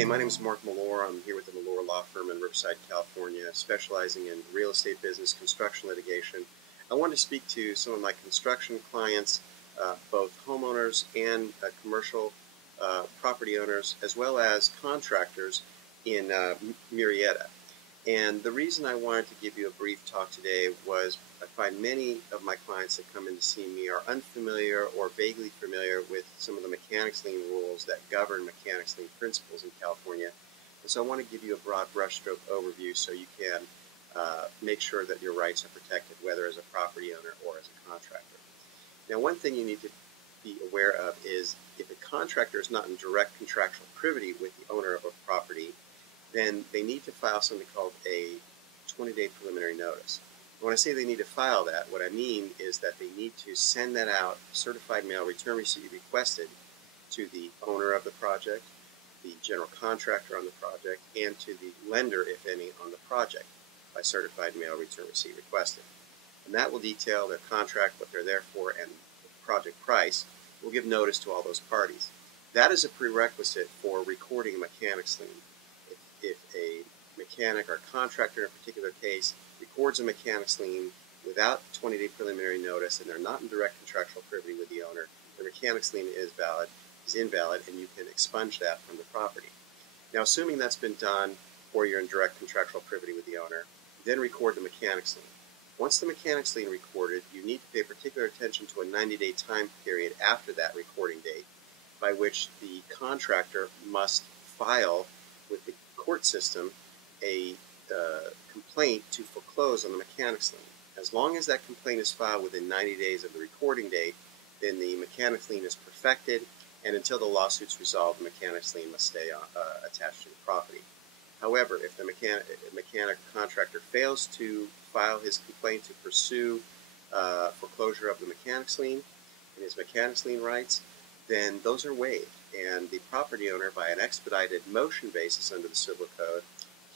Hey, my name is Mark Malore. I'm here with the Malore Law Firm in Riverside, California, specializing in real estate business, construction litigation. I wanted to speak to some of my construction clients, both homeowners and commercial property owners, as well as contractors in Murrietta. And the reason I wanted to give you a brief talk today was I find many of my clients that come in to see me are unfamiliar or vaguely familiar with some of the mechanics lien rules that govern mechanics lien principles in California. And so I want to give you a broad brushstroke overview so you can make sure that your rights are protected, whether as a property owner or as a contractor. Now, one thing you need to be aware of is if a contractor is not in direct contractual privity with the owner of a property, then they need to file something called a 20-day preliminary notice. When I say they need to file that, what I mean is that they need to send that out, certified mail return receipt requested, to the owner of the project, the general contractor on the project, and to the lender, if any, on the project by certified mail return receipt requested. And that will detail their contract, what they're there for, and the project price. Will give notice to all those parties. That is a prerequisite for recording a mechanics lien. If a mechanic or contractor in a particular case records a mechanics lien without 20-day preliminary notice and they're not in direct contractual privity with the owner, the mechanics lien is invalid, and you can expunge that from the property. Now, assuming that's been done or you're in direct contractual privity with the owner, then record the mechanics lien. Once the mechanics lien recorded, you need to pay particular attention to a 90-day time period after that recording date by which the contractor must file with the court system a complaint to foreclose on the mechanics lien. As long as that complaint is filed within 90 days of the recording date, then the mechanics lien is perfected, and until the lawsuit's resolved, the mechanics lien must stay attached to the property. However, if the mechanic contractor fails to file his complaint to pursue foreclosure of the mechanics lien and his mechanics lien rights, then those are waived, and the property owner, by an expedited motion basis under the Civil Code,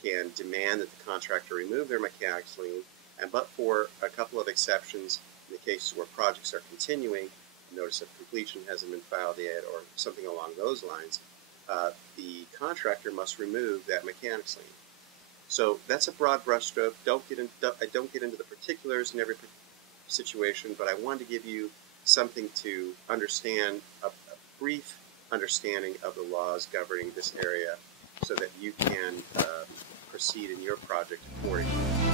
can demand that the contractor remove their mechanics lien, and but for a couple of exceptions, in the cases where projects are continuing, notice of completion hasn't been filed yet, or something along those lines, the contractor must remove that mechanics lien. So that's a broad brushstroke. I don't get into the particulars in every situation, but I wanted to give you something to understand, a brief understanding of the laws governing this area so that you can proceed in your project accordingly.